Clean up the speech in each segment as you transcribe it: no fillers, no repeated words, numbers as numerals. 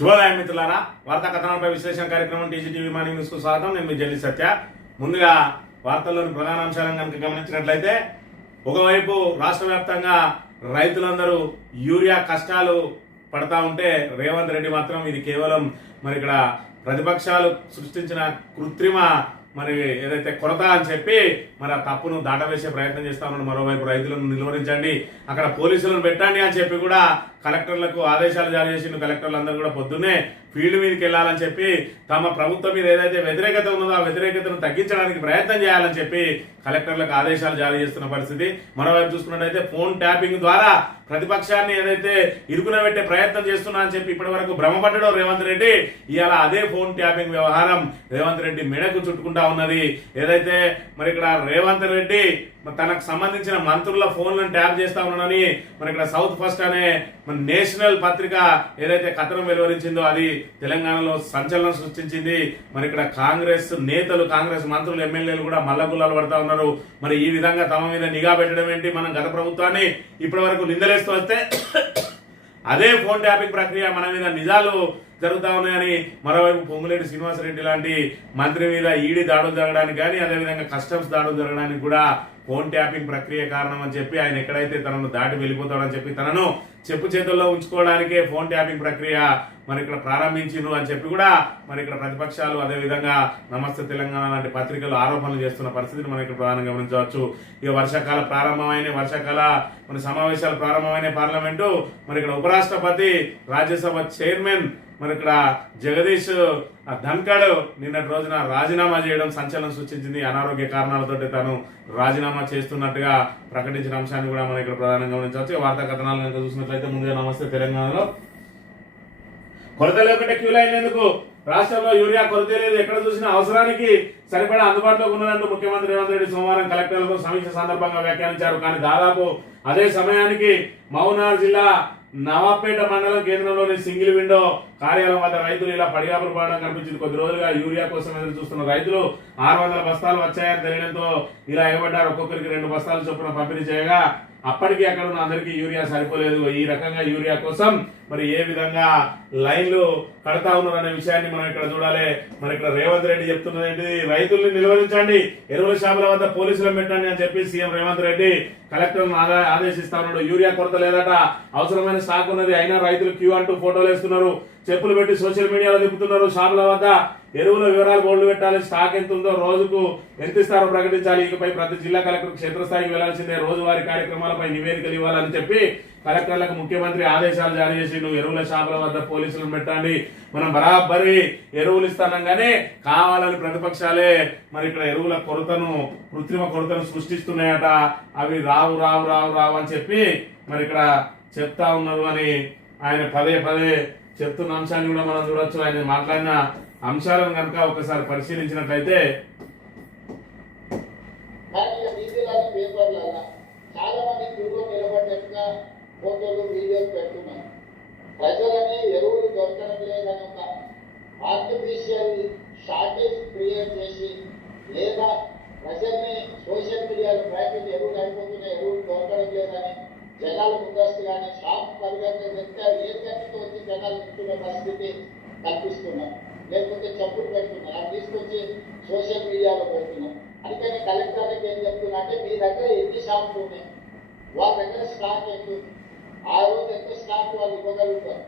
శుభోదయం మిత్రులారా, వార్తా కథనాలపై విశ్లేషణ కార్యక్రమం టీజీటీవీ మార్నింగ్ న్యూస్ కు స్వాగతం. నేను మీ జల్లి సత్య. ముందుగా వార్తల్లోని ప్రధాన అంశాలను కనుక గమనించినట్లయితే, ఒకవైపు రాష్ట్ర వ్యాప్తంగా రైతులందరూ యూరియా కష్టాలు పడతా ఉంటే రేవంత్ రెడ్డి మాత్రం ఇది కేవలం ఇక్కడ ప్రతిపక్షాలు సృష్టించిన కృత్రిమ ఏదైతే కొరత అని చెప్పి ఆ తప్పును దాటవేసే ప్రయత్నం చేస్తా ఉన్నాడు. మరోవైపు రైతులను నిలువరించండి, అక్కడ పోలీసులను పెట్టండి అని చెప్పి కూడా కలెక్టర్లకు ఆదేశాలు జారీ చేసిండు. కలెక్టర్లందరూ కూడా పొద్దున్నే ఫీల్డ్ మీదకి వెళ్లాలని చెప్పి, తమ ప్రభుత్వం మీద ఏదైతే వ్యతిరేకత ఉన్నదో ఆ వ్యతిరేకతను తగ్గించడానికి ప్రయత్నం చేయాలని చెప్పి కలెక్టర్లకు ఆదేశాలు జారీ చేస్తున్న పరిస్థితి. మరోవైపు చూసుకున్నట్టయితే ఫోన్ ట్యాపింగ్ ద్వారా ప్రతిపక్షాన్ని ఏదైతే ఇరుకునబెట్టే ప్రయత్నం చేస్తున్నా అని చెప్పి ఇప్పటి వరకు భ్రమపడ్డాడో రేవంత్ రెడ్డి, ఇవాళ అదే ఫోన్ ట్యాపింగ్ వ్యవహారం రేవంత్ రెడ్డి మెడకు చుట్టుకుంటా ఉన్నది. ఏదైతే ఇక్కడ రేవంత్ రెడ్డి తనకు సంబంధించిన మంత్రుల ఫోన్లను ట్యాప్ చేస్తా ఉన్నానని ఇక్కడ సౌత్ ఫస్ట్ అనే నేషనల్ పత్రిక ఏదైతే కథనం వెలువరించిందో అది తెలంగాణలో సంచలనం సృష్టించింది. ఇక్కడ కాంగ్రెస్ నేతలు, కాంగ్రెస్ మంత్రులు, ఎమ్మెల్యేలు కూడా మల్లగుల్లాలు పడతా ఉన్నారు. ఈ విధంగా తమ మీద నిఘా పెట్టడం ఏంటి? మనం గత ప్రభుత్వాన్ని ఇప్పటి వరకు నిందలేస్తూ వస్తే అదే ఫోన్ ట్యాపింగ్ ప్రక్రియ మన మీద నిజాలు జరుగుతా ఉన్నాయని, మరోవైపు పొంగులేటి శ్రీనివాసరెడ్డి లాంటి మంత్రి మీద ఈడీ దాడులు జరగడానికి కానీ, అదేవిధంగా కస్టమ్స్ దాడులు జరగడానికి కూడా ఫోన్ ట్యాపింగ్ ప్రక్రియ కారణం అని చెప్పి, ఆయన ఎక్కడైతే తనను దాటి వెళ్ళిపోతాడని చెప్పి తనను చెప్పు చేతుల్లో ఉంచుకోవడానికే ఫోన్ ట్యాపింగ్ ప్రక్రియ ఇక్కడ ప్రారంభించిండ్రు అని చెప్పి కూడా ఇక్కడ ప్రతిపక్షాలు, అదేవిధంగా నమస్తే తెలంగాణ లాంటి పత్రికలు ఆరోపణలు చేస్తున్న పరిస్థితిని మనం ఇక్కడ ప్రధానంగా గమనించవచ్చు. ఇక వర్షాకాల సమావేశాలు ప్రారంభమైన పార్లమెంటు ఇక్కడ ఉపరాష్ట్రపతి, రాజ్యసభ చైర్మన్ ఇక్కడ జగదీష్ ధన్కడ్ నిన్నటి రోజున రాజీనామా చేయడం సంచలనం సృష్టించింది. అనారోగ్య కారణాలతో తాను రాజీనామా చేస్తున్నట్టుగా ప్రకటించిన అంశాన్ని కూడా మనం ఇక్కడ ప్రధానంగా గమనించవచ్చు. వార్తా కథనాలు కనుక చూసినట్లయితే, ముందుగా నమస్తే తెలంగాణలో కొరత లేకుంటే క్యూ లైన్ ఎందుకు? రాష్ట్రంలో యూరియా కొరత లేదు, ఎక్కడ చూసినా అవసరానికి సరిపడా అందుబాటులో ఉన్నదంటూ ముఖ్యమంత్రి రేవంత్ రెడ్డి సోమవారం కలెక్టర్లతో సమీక్ష సందర్భంగా వ్యాఖ్యానించారు. కానీ దాదాపు అదే సమయానికి మహబూబ్నగర్ జిల్లా నవాపేట మండలం కేంద్రంలోని సింగిల్ విండో కార్యాలయం వద్ద రైతులు ఇలా పడిగాపులు పడడం కనిపించింది. కొద్ది రోజులుగా యూరియా కోసం ఎదురు చూస్తున్న రైతులు 600 బస్తాలు వచ్చాయని తెలియడంతో ఇలా ఎగబడ్డారు. ఒక్కొక్కరికి 2 బస్తాలు చొప్పున పంపిణీ చేయగా అప్పటికి అక్కడ ఉన్న అందరికీ యూరియా సరిపోలేదు. ఈ రకంగా యూరియా కోసం ఏ విధంగా లైన్లు కడతా ఉన్నారు అనే విషయాన్ని మనం ఇక్కడ చూడాలి. ఇక్కడ రేవంత్ రెడ్డి చెప్తున్నది ఏంటి? రైతుల్ని నిలువరించండి, ఎరువుల షాపుల వద్ద పోలీసులను పెట్టండి అని చెప్పి సీఎం రేవంత్ రెడ్డి కలెక్టర్లను ఆదేశిస్తా ఉన్నాడు. యూరియా కొరత లేదట, అవసరమైన స్టాక్ ఉన్నది, అయినా రైతులు క్యూ అంటూ ఫోటోలు వేస్తున్నారు, చెప్పులు పెట్టి సోషల్ మీడియాలో తిప్పుతున్నారు. షాపుల వద్ద ఎరువుల వివరాలు బోర్డు పెట్టాలి, స్టాక్ ఎంత ఉందో, రోజుకు ఎంత ఇస్తారో ప్రకటించాలి. ఇకపై ప్రతి జిల్లా కలెక్టర్ క్షేత్రస్థాయికి వెళ్లాల్సిందే, రోజువారీ కార్యక్రమాలపై నివేదికలు ఇవ్వాలని చెప్పి కలెక్టర్లకు ముఖ్యమంత్రి ఆదేశాలు జారీ చేసి, నువ్వు ఎరువుల షాపుల వద్ద పోలీసులను పెట్టండి, మనం బరాబరి ఎరువులు ఇస్తానం గానీ కావాలని ప్రతిపక్షాలే ఇక్కడ ఎరువుల కొరతను, కృత్రిమ కొరతను సృష్టిస్తున్నాయట, అవి రావు రావు రావు రావు అని చెప్పి ఇక్కడ చెప్తా ఉన్నారు అని ఆయన పదే పదే చెప్తున్న అంశాన్ని కూడా మనం చూడొచ్చు. ఆయన మాట్లాడిన అంశాలను కనుక ఒకసారి పరిశీలించినట్లయితే, చాలా మంది క్యూలో నిలబడ్డట్టుగా ఫోటోలు, వీడియోలు పెడుతున్నారు. ప్రజలని ఎరువులు దొరకడం లేదని ఒక ఆర్టిఫిషియల్ షార్టేజ్ క్రియేట్ చేసి, లేదా ప్రజల్ని సోషల్ మీడియాలో ప్రాక్టీస్ ఎరువులు అయిపోతున్నాయి, ఎరువులు దొరకడం లేదని జనాలు ముందస్తుగానే షాప్ పరిగెత్తే చెప్తే ఏ ఖర్చుతో వచ్చి జనాలు ఉంటున్న పరిస్థితి కల్పిస్తున్నారు. లేకపోతే చెప్పులు పెడుతున్నారు, అది తీసుకొచ్చి సోషల్ మీడియాలో పెడుతున్నారు. అందుకని కలెక్టర్లకు ఏం చెప్తున్నా అంటే, మీ దగ్గర ఎన్ని షాపులు ఉన్నాయి, వాళ్ళ దగ్గర స్టాక్ ఎంత, ఆ రోజు ఎంత స్టాక్ వాళ్ళు ఇవ్వగలుగుతారు,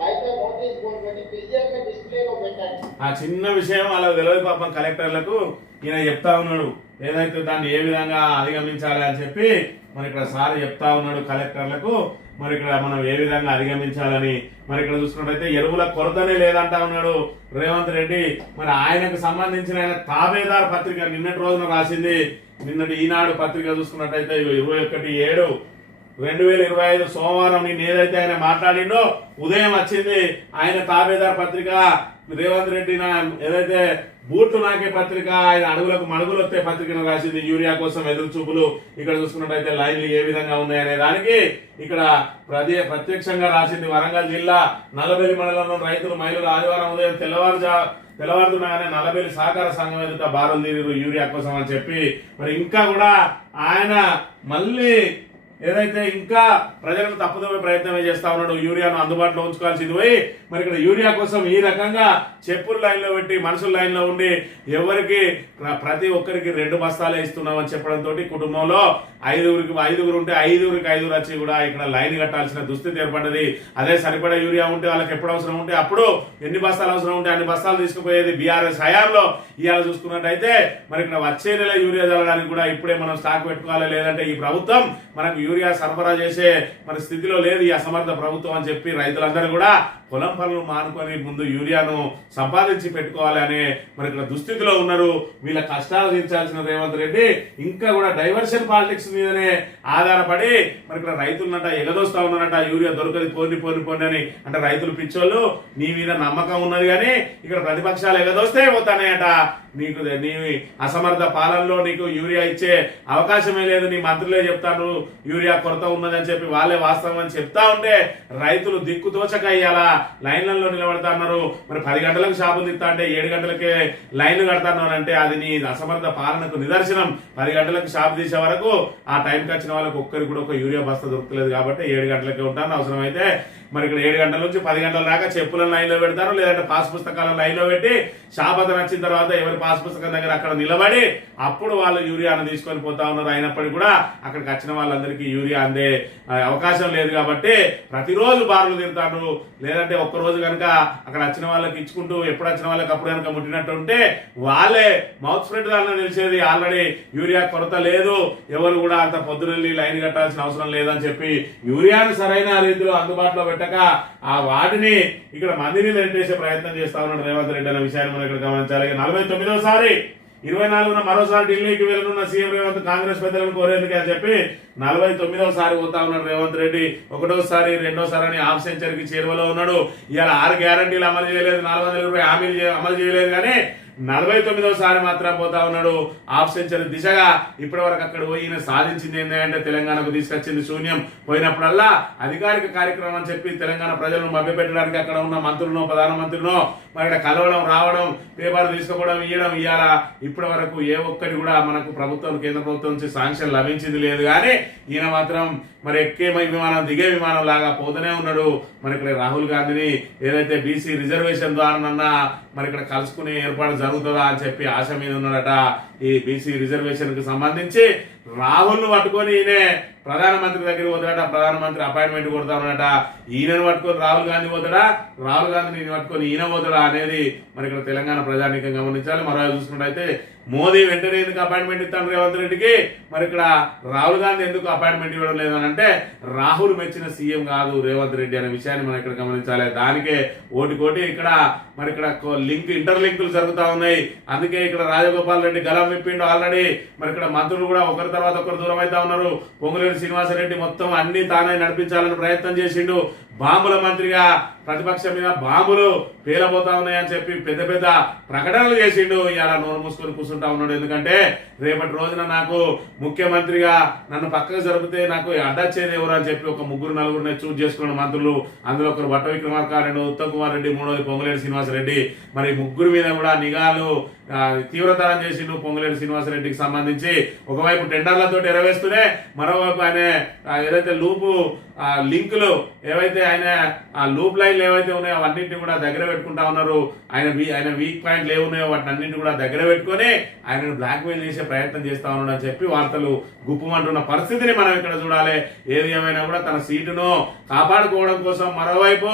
బయట నోటీస్ బోర్డు పెట్టి క్లియర్ గా డిస్ప్లేలో పెట్టండి. ఆ చిన్న విషయం అలా తెలియదు పాపం కలెక్టర్లకు. ఈయన చెప్తా ఉన్నాడు ఏదైతే దాన్ని ఏ విధంగా అధిగమించాలి అని చెప్పి ఇక్కడ సార్ చెప్తా ఉన్నాడు కలెక్టర్లకు. ఇక్కడ మనం ఏ విధంగా అధిగమించాలని ఇక్కడ చూసుకున్నట్టయితే ఎరువుల కొరతనే లేదంటా ఉన్నాడు రేవంత్ రెడ్డి. ఆయనకు సంబంధించిన ఆయన తాబేదార్ పత్రిక నిన్నటి రోజున రాసింది. నిన్నటి ఈనాడు పత్రిక చూసుకున్నట్టయితే 21/7/2025 సోమవారం నిన్న ఏదైతే ఆయన మాట్లాడిండో ఉదయం వచ్చింది ఆయన తాబేదార్ పత్రిక. రేవంత్ రెడ్డి ఏదైతే బూట్లు నాకే పత్రిక, ఆయన అడుగులకు మడుగులు వస్తే పత్రికను రాసింది. యూరియా కోసం ఎదురు చూపులు ఇక్కడ చూసుకున్నట్టయితే లైన్లు ఏ విధంగా ఉన్నాయనే దానికి ఇక్కడ ప్రత్యక్షంగా రాసింది. వరంగల్ జిల్లా నల్లబెల్లి మండలంలో రైతులు, మహిళలు ఆదివారం ఉదయం తెల్లవారుతున్నాగానే నల్లబెల్లి సహకార సంఘం ఎదుట బారులు తీరు యూరియా కోసం అని చెప్పి ఇంకా కూడా ఆయన మళ్ళీ ఏదైతే ఇంకా ప్రజలను తప్పుదోవే ప్రయత్నమే చేస్తా ఉన్నాడు, యూరియాను అందుబాటులో ఉంచుకోవాల్సింది పోయి మరి ఇక్కడ యూరియా కోసం ఈ రకంగా చెప్పులు లైన్లో పెట్టి మనుషుల లైన్లో ఉండి ఎవరికి ప్రతి ఒక్కరికి 2 బస్తాలే ఇస్తున్నామని చెప్పడంతో కుటుంబంలో ఐదుగురు ఉంటే ఐదుగురికి వచ్చి కూడా ఇక్కడ లైన్ కట్టాల్సిన దుస్థితి ఏర్పడ్డది. అదే సరిపడా యూరియా ఉంటే వాళ్ళకి ఎప్పుడు అవసరం ఉంటే అప్పుడు ఎన్ని బస్తాలు అవసరం ఉంటే అన్ని బస్తాలు తీసుకుపోయేది బీఆర్ఎస్ హయాంలో. ఇవాళ చూసుకున్నట్టయితే మరి ఇక్కడ వచ్చే నెల యూరియా చల్లడానికి కూడా ఇప్పుడే మనం స్టాక్ పెట్టుకోవాలి, లేదంటే ఈ ప్రభుత్వం మనకు యూరియా సరఫరా చేసే మన స్థితిలో లేదు ఈ అసమర్థ ప్రభుత్వం అని చెప్పి రైతులందరూ కూడా పొలం పనులు మానుకొని ముందు యూరియాను సంపాదించి పెట్టుకోవాలి అనే మరి ఇక్కడ దుస్థితిలో ఉన్నారు. వీళ్ళ కష్టాలు తీర్చాల్సిన రేవంత్ రెడ్డి ఇంకా కూడా డైవర్షన్ పాలిటిక్స్ మీదనే ఆధారపడి మరి ఇక్కడ రైతులనట ఎగదోస్తా ఉన్నారట, యూరియా దొరకది పోని అని. అంటే రైతులు పిచ్చోళ్ళు, నీ మీద నమ్మకం ఉన్నది కానీ ఇక్కడ ప్రతిపక్షాలు ఎగదోస్తే పోతానేట. నీకు నీ అసమర్థ పాలనలో నీకు యూరియా ఇచ్చే అవకాశమే లేదు, నీ మంత్రులే చెప్తారు యూరియా కొరత ఉన్నదని చెప్పి వాళ్ళే వాస్తవం అని చెప్తా ఉంటే రైతులు దిక్కుతోచక ఇయ్యాలా లైన్లలో నిలబడతా ఉన్నారు. మరి 10 గంటలకు షాపులు తిత్తా అంటే 7 గంటలకే లైన్లు కడతాను అంటే అది నీ అసమర్థ పాలనకు నిదర్శనం. 10 గంటలకు షాపు తీసే వరకు ఆ టైంకి వచ్చిన వాళ్ళకి ఒక్కరికి కూడా ఒక యూరియా బస్తా దొరకలేదు కాబట్టి 7 గంటలకే ఉంటాను. అవసరమైతే మరి ఇక్కడ 7 గంటల నుంచి 10 గంటల దాకా చెప్పులను లైన్లో పెడతారు, లేదంటే పాస్ పుస్తకాలను లైన్లో పెట్టి షాపత నచ్చిన తర్వాత ఎవరి పాస్ పుస్తకం దగ్గర అక్కడ నిలబడి అప్పుడు వాళ్ళు యూరియాను తీసుకొని పోతా ఉన్నారు. అయినప్పటికీ కూడా అక్కడికి వచ్చిన వాళ్ళందరికీ యూరియా అందే అవకాశం లేదు కాబట్టి ప్రతిరోజు బార్లు తింటారు. లేదంటే ఒక్కరోజు కనుక అక్కడ వచ్చిన వాళ్ళకి ఇచ్చుకుంటూ ఎప్పుడు వచ్చిన వాళ్ళకి అప్పుడు కనుక ముట్టినట్టు ఉంటే వాళ్ళే మౌత్ స్ప్రెడ్ దానిలో నిలిచేది. ఆల్రెడీ యూరియా కొరత లేదు, ఎవరు కూడా అంత పొద్దునెళ్ళి లైన్ కట్టాల్సిన అవసరం లేదని చెప్పి యూరియాను సరైన రీతిలో అందుబాటులో పెట్టక ఆ వాటిని ఇక్కడ మందిని నెట్టేసే ప్రయత్నం చేస్తా ఉన్నాడు రేవంత్ రెడ్డి అనే విషయాన్ని మనం ఇక్కడ గమనించాలి. 49వ 24న మరోసారి ఢిల్లీకి వెళ్ళనున్న సీఎం రేవంత్ కాంగ్రెస్ పెద్దలను కోరేందుకు అని చెప్పి 49వ పోతా ఉన్నాడు రేవంత్ రెడ్డి. 1వసారి 2వసారి అని హాఫ్ సెంచరీకి చేరువలో ఉన్నాడు. ఇవాళ 6 గ్యారంటీలు అమలు చేయలేదు, 420 హామీలు అమలు చేయలేదు, కానీ 49వ మాత్రం పోతా ఉన్నాడు హాఫ్ సెంచరీ దిశగా. ఇప్పటి వరకు అక్కడ పోయి ఈయన సాధించింది ఏంటంటే తెలంగాణకు తీసుకొచ్చింది శూన్యం. పోయినప్పుడల్లా అధికారిక కార్యక్రమం అని చెప్పి తెలంగాణ ప్రజలను మభ్యపెట్టడానికి అక్కడ ఉన్న మంత్రులను ప్రధానమంత్రినో మరి ఇక్కడ కలవడం రావడం పేపర్ తీసుకోవడం ఇవ్వడం ఇయ్యాల ఇప్పటి వరకు ఏ ఒక్కటి కూడా మనకు ప్రభుత్వం కేంద్ర ప్రభుత్వం నుంచి శాంక్షన్ లభించింది లేదు. కానీ ఈయన మాత్రం మరి ఎక్కే విమానం దిగే విమానం లాగా పోతూనే ఉన్నాడు. మరి ఇక్కడ రాహుల్ గాంధీని ఏదైతే బీసీ రిజర్వేషన్ ద్వారానన్నా మరి ఇక్కడ కలుసుకునే ఏర్పాటు జరుగుతుందా అని చెప్పి ఆశ మీద ఉన్నాడట. ఈ బీసీ రిజర్వేషన్ కు సంబంధించి రాహుల్ ను పట్టుకొని ఈయనే ప్రధానమంత్రి దగ్గరికి పోతాడట, ప్రధానమంత్రి అపాయింట్మెంట్ కొడతా ఉన్నాడట. ఈయనను పట్టుకొని రాహుల్ గాంధీ పోతాడా, రాహుల్ గాంధీని పట్టుకొని ఈయన పోతాడా అనేది మరి ఇక్కడ తెలంగాణ ప్రజానీకం గమనించాలి. మరో చూసుకున్నట్టయితే మోదీ వెంటనే ఎందుకు అపాయింట్మెంట్ ఇస్తాను రేవంత్ రెడ్డికి, మరి ఇక్కడ రాహుల్ గాంధీ ఎందుకు అపాయింట్మెంట్ ఇవ్వడం లేదని అంటే రాహుల్ మెచ్చిన సీఎం కాదు రేవంత్ రెడ్డి అనే విషయాన్ని మనం ఇక్కడ గమనించాలి. దానికే ఓటికోటి ఇక్కడ మరి ఇక్కడ ఇంటర్లింకులు జరుగుతా ఉన్నాయి. అందుకే ఇక్కడ రాజగోపాల్ రెడ్డి గలం విప్పిండు ఆల్రెడీ. మరి ఇక్కడ మంత్రులు కూడా ఒకరి తర్వాత ఒకరు దూరం అవుతా ఉన్నారు. పొంగులేటి శ్రీనివాసరెడ్డి మొత్తం అన్ని తానే నడిపించాలని ప్రయత్నం చేసిండు. బాంబుల మంత్రిగా ప్రతిపక్షం మీద బాంబులు పేలబోతా ఉన్నాయని చెప్పి పెద్ద పెద్ద ప్రకటనలు చేసిండు. ఇలా నోరు మూసుకొని కూర్చుంటా ఉన్నాడు. ఎందుకంటే రేపటి రోజున నాకు ముఖ్యమంత్రిగా నన్ను పక్కకు జరిపితే నాకు అడ్డొచ్చేది ఎవరు అని చెప్పి ఒక 3-4 చూజ్ చేసుకున్న మంత్రులు. అందులో ఒకరు బట్ట విక్రమార్క, ఉత్తమ్ కుమార్ రెడ్డి, మూడోది పొంగులేటి శ్రీనివాసరెడ్డి. మరి ముగ్గురు మీద కూడా నిఘాలు తీవ్రతరం చేసిండు. పొంగులేటి శ్రీనివాసరెడ్డికి సంబంధించి ఒకవైపు టెండర్లతో ఎరవేస్తూనే మరోవైపు ఆయన ఏదైతే లూపు లింకులు ఏవైతే ఆయన ఆ లూప్ లైన్లు ఏవైతే ఉన్నాయో అవన్నింటినీ కూడా దగ్గర పెట్టుకుంటా ఉన్నారు. ఆయన వీక్ పాయింట్లు ఏమున్నాయో వాటిని అన్నింటినీ కూడా దగ్గర పెట్టుకొని ఆయనను బ్లాక్మెయిల్ చేసే ప్రయత్నం చేస్తా ఉన్నాడు అని చెప్పి వార్తలు గుప్పమంటున్న పరిస్థితిని మనం ఇక్కడ చూడాలి. ఏది ఏమైనా కూడా తన సీటును కాపాడుకోవడం కోసం మరోవైపు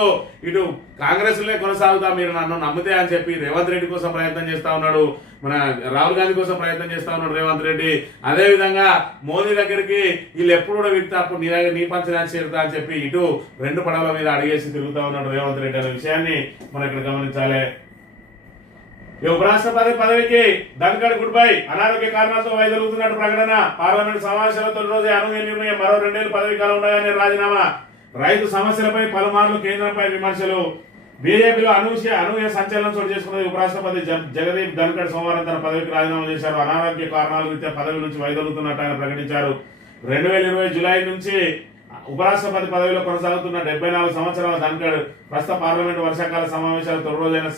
ఇటు కాంగ్రెస్ లే కొనసాగుతా మీరు నన్ను నమ్మితే అని చెప్పి రేవంత్ రెడ్డి కోసం ప్రయత్నం చేస్తా ఉన్నాడు. మన రాహుల్ గాంధీ కోసం ప్రయత్నం చేస్తా ఉన్నాడు రేవంత్ రెడ్డి. అదే విధంగా మోదీ దగ్గరికి వీళ్ళు ఎప్పుడు కూడా విక్తా అప్పుడు నీ పంచడానికి చేరుతా అని చెప్పి ఇటు 2 పడవల మీద అడిగేసి తిరుగుతా ఉన్నాడు రేవంత్ రెడ్డి అనే విషయాన్ని మనం ఇక్కడ గమనించాలి. ఉపరాష్ట్రపతి పదవికి ధన్కడ్ గుడ్ బై. అనారోగ్య కారణాలతో వైదొలుగుతున్నట్టు ప్రకటన. పార్లమెంట్ సమావేశాల తొలి రోజు అనూహ్య నిర్ణయం. మరో 2 ఏళ్ల పదవి కాలం ఉండగానే రాజీనామా. రైతు సమస్యలపై పలుమార్లు కేంద్రంపై విమర్శలు. బీజేపీలో అనూహ్య సంచలనం చోటు చేసుకున్నది. ఉపరాష్ట్రపతి జగదీప్ ధన్కడ్ సోమవారం తన పదవికి రాజీనామా చేశారు. అనారోగ్య కారణాల రీత్యా పదవి నుంచి వైదొలుగుతున్నట్టు ఆయన ప్రకటించారు. 2020 జులై నుంచి ఉపరాష్ట్రపతి పదవిలో కొనసాగుతున్న 74 సంవత్సరాల ధన్కడ్ ప్రస్తుత పార్లమెంట్ వర్షాకాల సమావేశాల తొలి రోజైన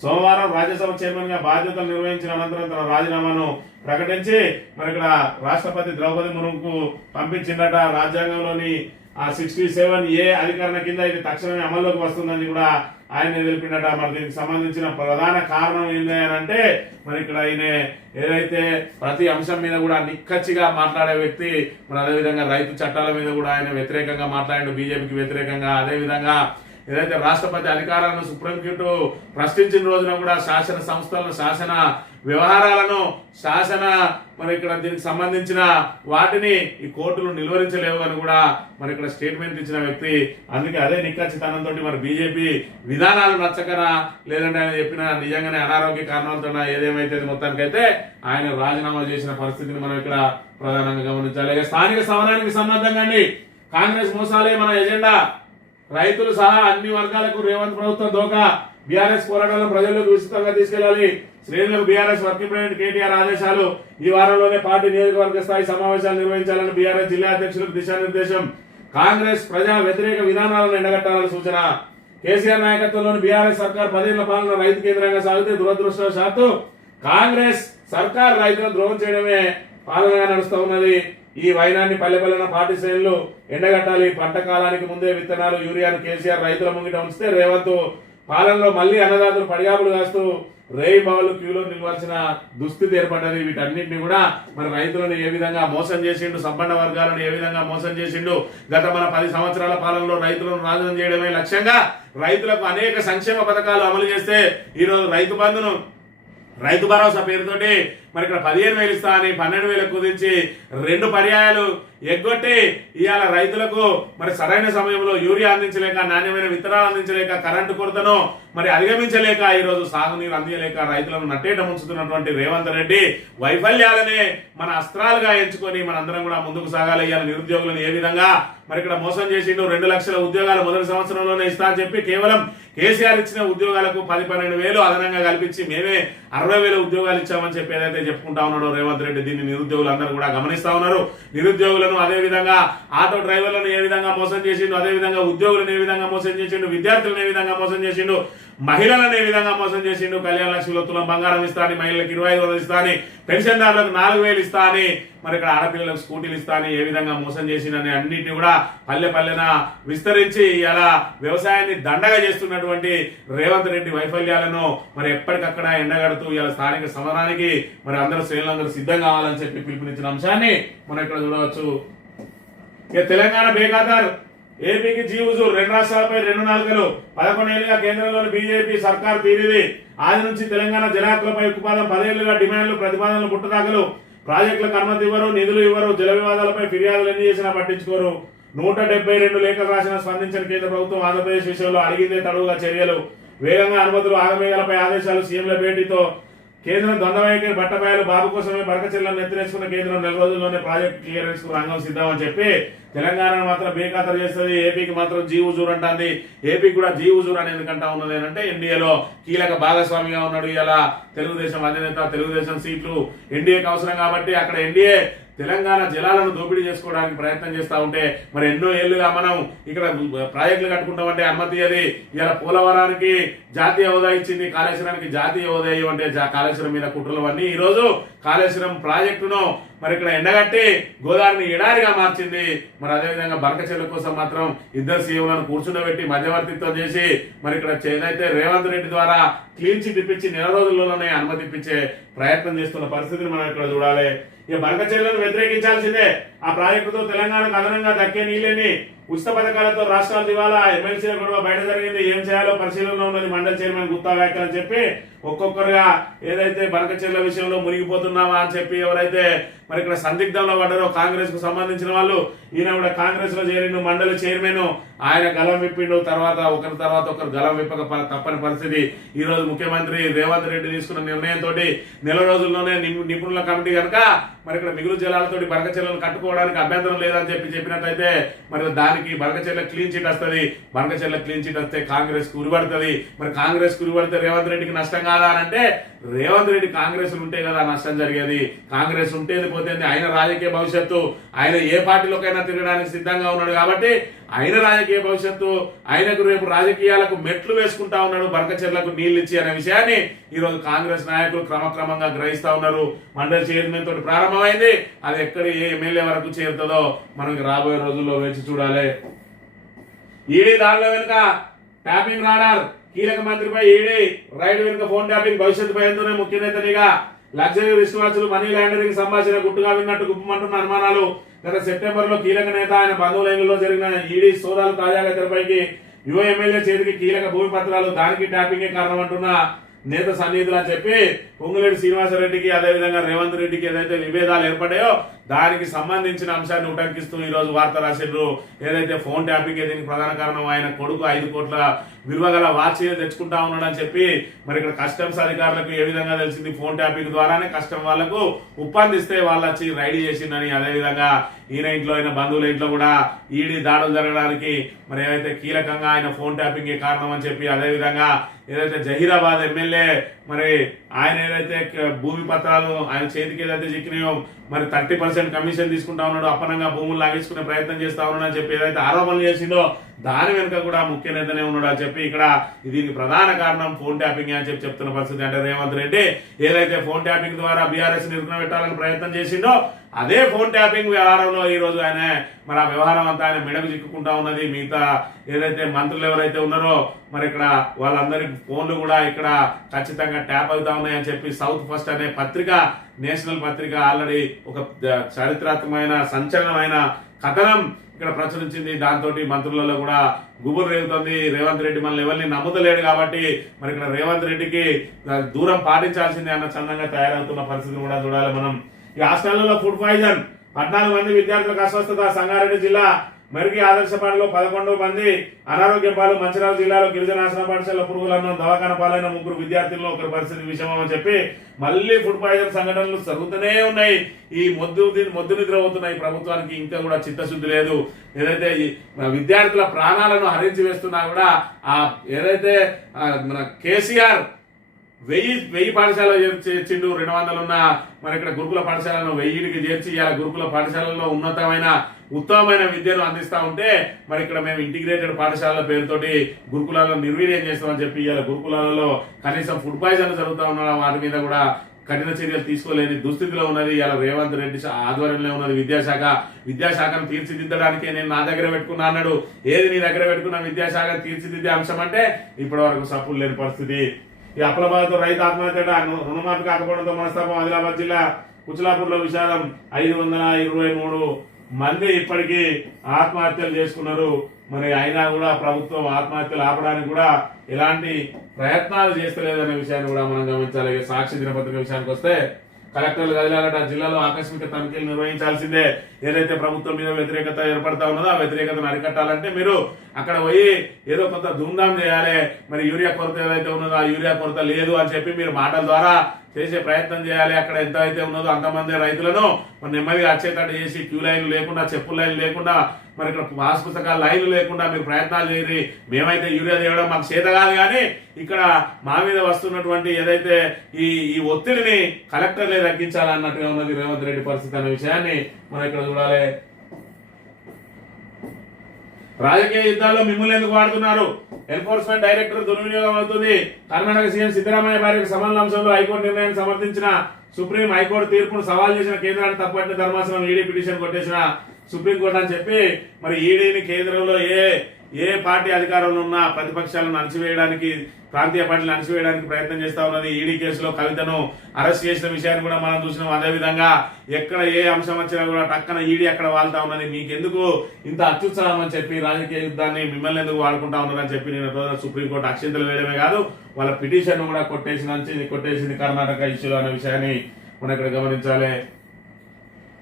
సోమవారం రాజ్యసభ చైర్మన్ గా బాధ్యతలు నిర్వహించిన అనంతరం తన రాజీనామాను ప్రకటించి మరి ఇక్కడ రాష్ట్రపతి ద్రౌపది ముర్ముకు పంపించిందట. రాజ్యాంగంలోని ఆ 67A అధికరణ కింద ఇది తక్షణమే అమల్లోకి వస్తుందని కూడా ఆయన తెలిపినట. మరి దీనికి సంబంధించిన ప్రధాన కారణం ఏంటి అని అంటే మరి ఇక్కడ ఆయన ఏదైతే ప్రతి అంశం మీద కూడా నిక్కచ్చిగా మాట్లాడే వ్యక్తి, మరి అదేవిధంగా రైతు చట్టాల మీద కూడా ఆయన వ్యతిరేకంగా మాట్లాడాడు, బీజేపీకి వ్యతిరేకంగా. అదేవిధంగా ఏదైతే రాష్ట్రపతి అధికారాలను సుప్రీంకోర్టు ప్రశ్నించిన రోజున కూడా శాసన సంస్థలను, శాసన వ్యవహారాలను, శాసన మరి ఇక్కడ దీనికి సంబంధించిన వాటిని ఈ కోర్టులు నిలువరించలేవు అని కూడా మరి ఇక్కడ స్టేట్మెంట్ ఇచ్చిన వ్యక్తి. అందుకే అదే నిక్కచ్చితనంతో మరి బీజేపీ విధానాలు నచ్చకనా లేదంటే ఆయన చెప్పిన నిజంగానే అనారోగ్య కారణాలతో ఏదేమైతే మొత్తానికైతే ఆయన రాజీనామా చేసిన పరిస్థితిని మనం ఇక్కడ ప్రధానంగా గమనించాలి. ఇక స్థానిక సమరానికి సంబంధంగా కాంగ్రెస్ మోసాలే మన ఎజెండా, రైతులు సహా అన్ని వర్గాలకు రేవంత్ ప్రభుత్వం దోకా, బీఆర్ఎస్ పోరాటాలను ప్రజల్లోకి విస్తృతంగా తీసుకెళ్లాలి, శ్రేణులకు బీఆర్ఎస్ వర్కింగ్ ప్రెసిడెంట్ కేటీఆర్ ఆదేశాలు, ఈ వారంలోనే పార్టీ నియోజకవర్గ స్థాయి సమావేశాలు నిర్వహించాలని బీఆర్ఎస్ జిల్లా అధ్యక్షులకు దిశానిర్దేశం, కాంగ్రెస్ ప్రజా వ్యతిరేక విధానాలను ఎండగట్టాలని సూచన. కేసీఆర్ నాయకత్వంలోని బీఆర్ఎస్ సర్కార్ 10 ఏళ్ల పాలన రైతు కేంద్రంగా సాగితే దురదృష్టవశాత్తు కాంగ్రెస్ సర్కార్ రైతులను ద్రోహం చేయడమే పాలనగా నడుస్తూ ఉన్నది. ఈ వైనాన్ని పల్లెపల్లెన పార్టీ శ్రేణులు ఎండగట్టాలి. పంట కాలానికి ముందే విత్తనాలు, యూరియాను కేసీఆర్ రైతుల ముంగిట ఉంచితే రేవంత్ పాలనలో మళ్లీ అన్నదాతలు పడిగాపులు కాస్తూ రేయి బావులు క్యూలో నిలవాల్సిన దుస్థితి ఏర్పడ్డది. వీటన్నింటినీ కూడా మరి రైతులను ఏ విధంగా మోసం చేసిండు, సంపన్న వర్గాలను ఏ విధంగా మోసం చేసిండు, గత మన 10 సంవత్సరాల పాలనలో రైతులను నాశనం చేయడమే లక్ష్యంగా రైతులకు అనేక సంక్షేమ పథకాలు అమలు చేస్తే ఈ రోజు రైతు బంధును, రైతు భరోసా పేరుతోటి మరి ఇక్కడ 15,000 ఇస్తా అని 12,000 కుదించి 2 పర్యాయాలు ఎగ్గొట్టి ఇవాళ రైతులకు మరి సరైన సమయంలో యూరియా అందించలేక, నాణ్యమైన విత్తనాలు అందించలేక, కరెంటు కొరతను మరి అధిగమించలేక, ఈ రోజు సాగునీరు అందించలేక రైతులను నట్టేట ముంచుతున్నటువంటి రేవంత్ రెడ్డి వైఫల్యాలనే మన అస్త్రాలుగా ఎంచుకొని మనందరం కూడా ముందుకు సాగాలి. ఇవాళ నిరుద్యోగులను ఏ విధంగా మరి ఇక్కడ మోసం చేసిండు, 2 లక్షల ఉద్యోగాలు మొదటి సంవత్సరంలోనే ఇస్తా అని చెప్పి కేవలం కేసీఆర్ ఇచ్చిన ఉద్యోగాలకు 10-12,000 అదనంగా కల్పించి మేమే 60,000 ఉద్యోగాలు ఇచ్చామని చెప్పి ఏదైతే చెప్పుకుంటా ఉన్నాడో రేవంత్ రెడ్డి, దీన్ని నిరుద్యోగులు అందరూ కూడా గమనిస్తా ఉన్నారు. నిరుద్యోగులను అదే విధంగా ఆటో డ్రైవర్లను ఏ విధంగా మోసం చేసిండు, అదే విధంగా ఉద్యోగులను ఏ విధంగా మోసం చేసిండు, విద్యార్థులను ఏ విధంగా మోసం చేసిండు, మహిళలను ఏ విధంగా మోసం చేసిండు. కళ్యాణ లక్ష్మిలో తులం బంగారం ఇస్తా అని, మహిళలకు 25,000 ఇస్తా అని, పెన్షన్దారులకు 4,000 ఇస్తా అని, మరి ఇక్కడ ఆడపిల్లలకు స్కూటీలు ఇస్తా అని ఏ విధంగా మోసం చేసిండని అన్నింటినీ కూడా పల్లె పల్లెన విస్తరించి ఇలా వ్యవసాయాన్ని దండగా చేస్తున్నటువంటి రేవంత్ రెడ్డి వైఫల్యాలను మరి ఎప్పటికక్కడ ఎండగడుతూ ఇలా స్థానిక సమరానికి మరి అందరూ శ్రేణులందరూ సిద్ధం కావాలని చెప్పి పిలుపునిచ్చిన అంశాన్ని మనం ఇక్కడ చూడవచ్చు. ఇక తెలంగాణ బేఖాతార్, ఏపీకి జీవుజూర్, 2 రాష్ట్రాలపై 2 నాలుకలు. 11 ఏళ్లుగా కేంద్రంలోని బీజేపీ సర్కార్ తీరిది. ఆది నుంచి తెలంగాణ జనాకులపై ఉక్కుపాదం. 10 ఏళ్లుగా డిమాండ్లు, ప్రతిపాదనలు పుట్టదాఖలు. ప్రాజెక్టులకు అనుమతి ఇవ్వరు, నిధులు ఇవ్వరు. జల వివాదాలపై ఫిర్యాదులు ఎన్ని చేసినా పట్టించుకోరు. 172 లేఖలు రాసిన స్పందించిన కేంద్ర ప్రభుత్వం ఆంధ్రప్రదేశ్ విషయంలో అడిగిందే తడువుగా చర్యలు. వేగంగా అనుమతులు, ఆగమేఘాలపై ఆదేశాలు. సీఎంల భేటీతో కేంద్రం ద్వంద్వవైఖరి, బట్టబయలు. బాబు కోసమే బరకచెల్లను నెత్తినేసుకున్న కేంద్రం 4 రోజుల్లోనే ప్రాజెక్టు క్లియరెన్స్ కు రంగం సిద్ధమని చెప్పి తెలంగాణను మాత్రం బేఖాతరు చేస్తుంది. ఏపీకి మాత్రం జీవుజూర్ అంటుంది. ఏపీకి కూడా జీవుజూర్ అని ఎందుకంటా ఉన్నది అంటే ఎన్డీఏలో కీలక భాగస్వామిగా ఉన్నాడు. ఇలా తెలుగుదేశం అధినేత, తెలుగుదేశం సీట్లు ఎన్డీఏకి అవసరం కాబట్టి అక్కడ ఎన్డీఏ తెలంగాణ జలాలను దోపిడీ చేసుకోవడానికి ప్రయత్నం చేస్తా ఉంటే మరి ఎన్నో ఏళ్లుగా మనం ఇక్కడ ప్రాజెక్టులు కట్టుకుంటామంటే అనుమతి అది. ఇలా పోలవరానికి జాతీయ హోదా ఇచ్చింది, కాళేశ్వరానికి జాతీయ హోదా ఇవ్వంటే కాళేశ్వరం మీద కుట్రలు అన్నీ ఈ రోజు కాళేశ్వరం ప్రాజెక్టును మరి ఇక్కడ ఎండగట్టి గోదావరిని ఎడారిగా మార్చింది. మరి అదేవిధంగా బరకచెల్ల కోసం మాత్రం 2 సీఎంలను కూర్చుండబెట్టి మధ్యవర్తిత్వం చేసి మరి ఇక్కడ ఏదైతే రేవంత్ రెడ్డి ద్వారా క్లీన్ చిట్ ఇప్పించి 4 రోజుల్లోనే అనుమతి ఇప్పించే ప్రయత్నం చేస్తున్న పరిస్థితిని మనం ఇక్కడ చూడాలి. ఇక బరకచెల్లను వ్యతిరేకించాల్సిందే. ఆ ప్రాజెక్టుతో తెలంగాణకు అదనంగా దక్కే నీళ్ళని ఉచిత పథకాలతో రాష్ట్రాలు దివాలా. ఎమ్మెల్సీల గొడవ బయట జరిగింది, ఏం చేయాలో పరిశీలనలో ఉన్నది. మండలి చైర్మన్ గుత్తా వ్యాఖ్యలు అని చెప్పి ఒక్కొక్కరుగా ఏదైతే బరకచెర్ల విషయంలో మునిగిపోతున్నామా అని చెప్పి ఎవరైతే మరి ఇక్కడ సందిగ్ధంలో పడ్డారో కాంగ్రెస్ కు సంబంధించిన వాళ్ళు, ఈయన కూడా కాంగ్రెస్ లో చేరిండు, మండలి చైర్మన్, ఆయన గలం విప్పిండు. తర్వాత ఒకరు గలం విప్పక తప్పని పరిస్థితి. ఈ రోజు ముఖ్యమంత్రి రేవంత్ రెడ్డి తీసుకున్న నిర్ణయంతో 4 రోజుల్లోనే నిపుణుల కమిటీ కనుక మరి ఇక్కడ మిగులు జలాలతోటి బరకచెర్లను కట్టుకోవడానికి అభ్యంతరం లేదని చెప్పినట్లయితే మరి దానికి బరకచెర్ల క్లీన్ చిట్ వస్తుంది. బరకచెర్ల క్లీన్ చిట్ వస్తే కాంగ్రెస్ కు ఉరిపడుతుంది. మరి కాంగ్రెస్ కు ఉరిపడితే రేవంత్ రెడ్డికి నష్టం కాదా అని అంటే రేవంత్ రెడ్డి కాంగ్రెస్ ఉంటే కదా నష్టం జరిగేది. కాంగ్రెస్ ఉంటేది పోతే ఆయన రాజకీయ భవిష్యత్తు, ఆయన ఏ పార్టీలోకైనా తిరగడానికి సిద్ధంగా ఉన్నాడు కాబట్టి ఆయన రాజకీయ భవిష్యత్తు, ఆయనకు రేపు రాజకీయాలకు మెట్లు వేసుకుంటా ఉన్నాడు, బరకచెర్లకు నీళ్లు ఇచ్చి అనే విషయాన్ని ఈరోజు కాంగ్రెస్ నాయకులు క్రమక్రమంగా గ్రహిస్తా ఉన్నారు. మండలి చైర్మన్ తోటి ప్రారంభమైంది, అది ఎక్కడ ఏ ఎమ్మెల్యే వరకు చేరుతుందో మనకి రాబోయే రోజుల్లో వేచి చూడాలి. ఈడీ దానిలో వెనుక ట్యాపింగ్ రాడార్, కీలక మంత్రిపై ఈడీ రైడ్ వెనుక ఫోన్ ట్యాపింగ్, భవిష్యత్తు భయంతోనే ముఖ్య నేతనిగా లగ్జరీ రిస్ట్ వాచ్లు మనీ లాండరింగ్ సంభాషణ గుట్టుగా విన్నట్టు గుప్పమంటున్న అనుమానాలు. గత సెప్టెంబర్ లో కీలక నేత ఆయన బంధువుల జరిగిన ఈడీ సోదాలు తాజాగా తెరపైకి. యువ ఎమ్మెల్యే చేతికి కీలక భూమి పత్రాలు, దానికి ట్యాపింగే కారణం అంటున్న నేత సన్నిహితులు అని చెప్పి పొంగులేటి శ్రీనివాసరెడ్డికి అదేవిధంగా రేవంత్ రెడ్డికి ఏదైతే విభేదాలు ఏర్పడాయో దానికి సంబంధించిన అంశాన్ని ఉటంకిస్తూ ఈ రోజు వార్త రాసిండ్రు. ఏదైతే ఫోన్ ట్యాపింగ్ దీనికి ప్రధాన కారణం, ఆయన కొడుకు 5 కోట్ల విలువ గల వాచ్ తెచ్చుకుంటా ఉన్నాడని చెప్పి మరి ఇక్కడ కస్టమ్స్ అధికారులకు ఏ విధంగా తెలిసింది, ఫోన్ ట్యాపింగ్ ద్వారానే కస్టమ్ వాళ్లకు ఉప్పందిస్తే వాళ్ళు వచ్చి రైడ్ చేసిందని. అదేవిధంగా ఈయన ఇంట్లో, ఆయన బంధువుల ఇంట్లో కూడా ఈడీ దాడులు జరగడానికి మరి ఏదైతే కీలకంగా ఆయన ఫోన్ ట్యాపింగ్ కారణం అని చెప్పి, అదేవిధంగా ఏదైతే జహీరాబాద్ ఎమ్మెల్యే మరి ఆయన ఏదైతే భూమి పత్రాలు ఆయన చేతికి ఏదైతే చిక్కినాయో మరి 30% కమిషన్ తీసుకుంటా ఉన్నాడు, అప్పనంగా భూములు లాగేసుకునే ప్రయత్నం చేస్తా ఉన్నాడు అని చెప్పి ఏదైతే ఆరోపణలు చేసిండో దాని వెనుక కూడా ముఖ్య నేతనే ఉన్నాడు అని చెప్పి ఇక్కడ దీనికి ప్రధాన కారణం ఫోన్ ట్యాపింగ్ అని చెప్పి చెప్తున్న పరిస్థితి. అంటే రేవంత్ రెడ్డి ఏదైతే ఫోన్ ట్యాపింగ్ ద్వారా బీఆర్ఎస్ నిర్ణయం పెట్టాలని ప్రయత్నం చేసిండో అదే ఫోన్ ట్యాపింగ్ వ్యవహారంలో ఈ రోజు ఆయన మరి ఆ వ్యవహారం అంతా ఆయన మెడకు చిక్కుకుంటా ఉన్నది. మిగతా ఏదైతే మంత్రులు ఎవరైతే ఉన్నారో మరి ఇక్కడ వాళ్ళందరి ఫోన్లు కూడా ఇక్కడ ఖచ్చితంగా ట్యాప్ అవుతా ఉన్నాయని చెప్పి సౌత్ ఫస్ట్ అనే పత్రిక, నేషనల్ పత్రిక ఆల్రెడీ ఒక చారిత్రాత్మకమైన సంచలనమైన కథనం ఇక్కడ ప్రచురించింది. దాంతో మంత్రులలో కూడా గుబురు రేగుతుంది. రేవంత్ రెడ్డి మనల్ని ఎవరిని నమ్ముతలేడు కాబట్టి మరి ఇక్కడ రేవంత్ రెడ్డికి దూరం పాటించాల్సిందే అన్న చందంగా తయారవుతున్న పరిస్థితిని కూడా చూడాలి మనం. ఈ హాస్టళ్లలో ఫుడ్ పాయిజన్, 14 మంది విద్యార్థులకు అస్వస్థత. సంగారెడ్డి జిల్లా మరికి ఆదర్శపాడులో 11 మంది అనారోగ్యం పాలు. మంచిర్యాల జిల్లాలో గిరిజన ఆశ్రమ పాఠశాల పురుగులను దవాఖాన పాలైన 3 విద్యార్థుల్లో ఒకరి పరిస్థితి విషమం అని చెప్పి మళ్ళీ ఫుడ్ పాయిజన్ సంఘటనలు జరుగుతూనే ఉన్నాయి. ఈ మొద్దు నిద్ర అవుతున్నాయి. ప్రభుత్వానికి ఇంకా కూడా చిత్తశుద్ధి లేదు. ఏదైతే ఈ విద్యార్థుల ప్రాణాలను హరించి వేస్తున్నా కూడా ఆ ఏదైతే మన కేసీఆర్ 1000 పాఠశాలలో చేర్చిండు, 200 ఉన్న మరి ఇక్కడ గురుకుల పాఠశాలను 1000కి చేర్చి ఇలా గురుకుల పాఠశాలలో ఉత్తమమైన విద్యను అందిస్తా ఉంటే మరి ఇక్కడ మేము ఇంటిగ్రేటెడ్ పాఠశాలల పేరుతోటి గురుకులాలను నిర్వీర్యం చేస్తామని చెప్పి ఇలా గురుకులాలలో కనీసం ఫుడ్ పాయిజన్ జరుగుతూ ఉన్న వాటి మీద కూడా కఠిన చర్యలు తీసుకోలేని దుస్థితిలో ఉన్నది. ఇలా రేవంత్ రెడ్డి ఆధ్వర్యంలో ఉన్నది విద్యాశాఖను తీర్చిదిద్దడానికే నేను నా దగ్గర పెట్టుకున్నా అన్నాడు. ఏది నీ దగ్గర పెట్టుకున్న విద్యాశాఖ తీర్చిదిద్దే అంశం అంటే ఇప్పటి వరకు సప్పులు లేని పరిస్థితి. ఈ అప్పలబాద్తో రైతు ఆత్మహత్య, రుణమాఫీ కాకపోవడంతో మనస్తాపం. ఆదిలాబాద్ జిల్లా కుచిలాపూర్లో విషాదం. 523 మంది ఇప్పటికీ ఆత్మహత్యలు చేసుకున్నారు. మరి అయినా కూడా ప్రభుత్వం ఆత్మహత్యలు ఆపడానికి కూడా ఎలాంటి ప్రయత్నాలు చేస్తలేదనే విషయాన్ని కూడా మనం గమనించాలి. సాక్షి దినపత్రిక విషయానికి వస్తే కలెక్టర్లు కదిలాగట జిల్లాలో ఆకస్మిక తనిఖీలు నిర్వహించాల్సిందే. ఏదైతే ప్రభుత్వం మీద వ్యతిరేకత ఏర్పడతా ఉన్నదో ఆ వ్యతిరేకతను అరికట్టాలంటే మీరు అక్కడ పోయి ఏదో కొంత ధూమ్ధాం చేయాలి. మరి యూరియా కొరత ఏదైతే ఉన్నదో ఆ యూరియా కొరత లేదు అని చెప్పి మీరు మాటల ద్వారా చేసే ప్రయత్నం చేయాలి. అక్కడ ఎంత అయితే ఉన్నదో అంతమంది రైతులను మరి నెమ్మదిగా వచ్చేటట్టు చేసి క్యూ లైన్లు లేకుండా, చెప్పుల లైన్లు లేకుండా, మరి ఇక్కడ పాస్ పుస్తకాల లైన్లు లేకుండా మీరు ప్రయత్నాలు చేయండి. మేమైతే యూరియా తేవడం మాకు చేత కాదు, కానీ ఇక్కడ మా మీద వస్తున్నటువంటి ఏదైతే ఈ ఒత్తిడిని కలెక్టర్లే తగ్గించాలన్నట్టుగా ఉన్నది రేవంత్ రెడ్డి పరిస్థితి అనే విషయాన్ని మనం ఇక్కడ చూడాలి. రాజకీయ యుద్ధాల్లో మిమ్మల్ని ఎందుకు వాడుతున్నారు? ఎన్ఫోర్స్మెంట్ డైరెక్టర్ దుర్వినియోగం అవుతుంది. కర్ణాటక సీఎం సిద్దరామయ్య భార్యకు సంబంధ అంశంలో హైకోర్టు నిర్ణయాన్ని సమర్థించిన సుప్రీం, హైకోర్టు తీర్పును సవాల్ చేసిన కేంద్రాన్ని తప్పట్టిన ధర్మాసనం ఈడీ పిటిషన్ కొట్టేసిన సుప్రీంకోర్టు అని చెప్పి మరి ఈడీని కేంద్రంలో ఏ పార్టీ అధికారంలో ఉన్నా ప్రతిపక్షాలను అణచివేయడానికి, ప్రాంతీయ పార్టీలను అణచివేయడానికి ప్రయత్నం చేస్తా ఉన్నది. ఈడీ కేసులో కవితను అరెస్ట్ చేసిన విషయాన్ని కూడా మనం చూసినాం. అదేవిధంగా ఎక్కడ ఏ అంశం వచ్చినా కూడా టక్కన ఈడీ అక్కడ వాళ్తా ఉన్నది. మీకెందుకు ఇంత అత్యుత్సాహం అని చెప్పి రాజకీయ యుద్ధాన్ని మిమ్మల్ని ఎందుకు వాడుకుంటా ఉన్నారని చెప్పి నేను సుప్రీంకోర్టు అక్షింతలు వేయడమే కాదు వాళ్ళ పిటిషన్ కూడా కొట్టేసింది కర్ణాటక ఇష్యూలో అనే విషయాన్ని మనం ఇక్కడ గమనించాలి.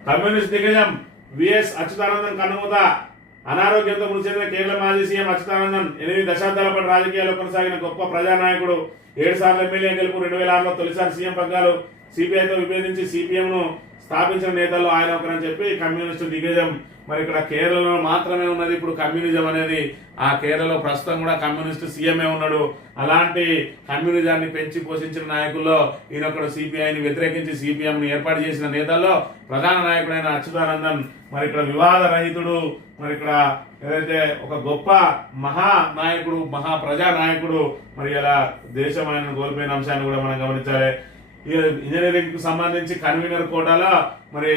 కమ్యూనిస్ట్ దిగ్గజం విఎస్ అచ్యుతానందన్ కన్నుమూత. అనారోగ్యంతో మృతి చెందిన కేరళ మాజీ సీఎం అచ్యుతానందన్ 8 దశాబ్దాల పాటు రాజకీయాల్లో కొనసాగిన గొప్ప ప్రజానాయకుడు. 7 సార్లు ఎమ్మెల్యే గెలుపు. 2006లో తొలిసారి సీఎం పగ్గాలు. సిపిఐతో విభేదించి సిపిఎం ను స్థాపించిన నేతల్లో ఆయన ఒకరని చెప్పి కమ్యూనిస్టు దిగ్గజం మరి ఇక్కడ కేరళలో మాత్రమే ఉన్నది ఇప్పుడు కమ్యూనిజం అనేది. ఆ కేరళలో ప్రస్తుతం కూడా కమ్యూనిస్ట్ సీఎంఏ ఉన్నాడు. అలాంటి కమ్యూనిజాన్ని పెంచి పోషించిన నాయకుల్లో ఈయన ఒకడు సిపిఐని వ్యతిరేకించి సిపిఎంని ఏర్పాటు చేసిన నేతల్లో ప్రధాన నాయకుడైన అచ్యుతానందన్ మరి ఇక్కడ వివాద రహితుడు. మరి ఇక్కడ ఏదైతే ఒక గొప్ప మహా నాయకుడు, మహా ప్రజా నాయకుడు, మరి ఇలా దేశం ఆయన కోల్పోయిన అంశాన్ని కూడా మనం గమనించాలి. ఇంజనీరింగ్ కు సంబంధించి కన్వీనర్ కోటాలో మరి